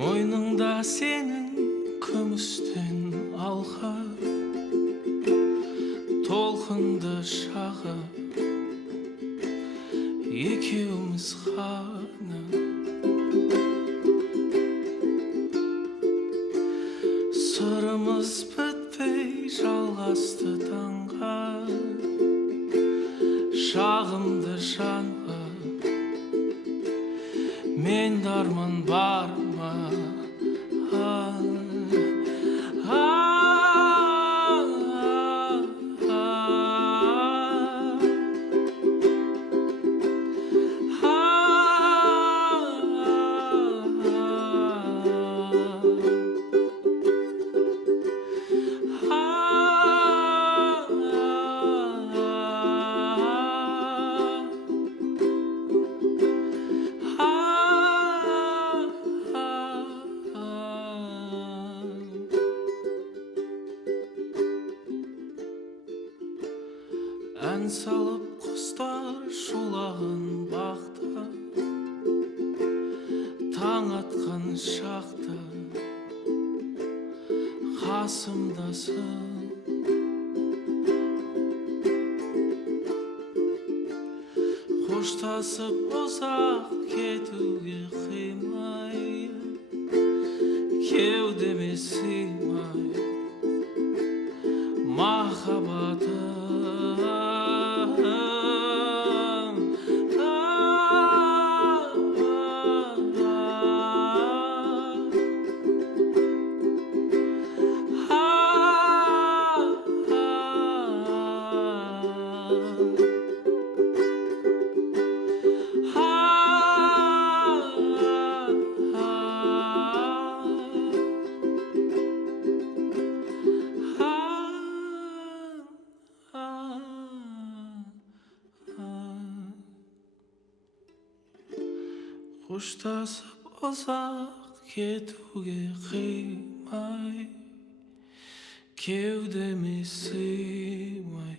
мойныңда сенің күмістен алқа, толқынды шағы екеуміз ғана. Сырымыз бітпей жалғасты таңға, шағымды жанға, мен дарман бар ма? Ән салып құстар шулаған бақта, таң атқан шақта қасымдасың. Қоштасып ұзақ кетуге қимай, кеудеме сыймай махаббатым. Қоштасып ұзақ кетуге қимай, кеудеме сыймай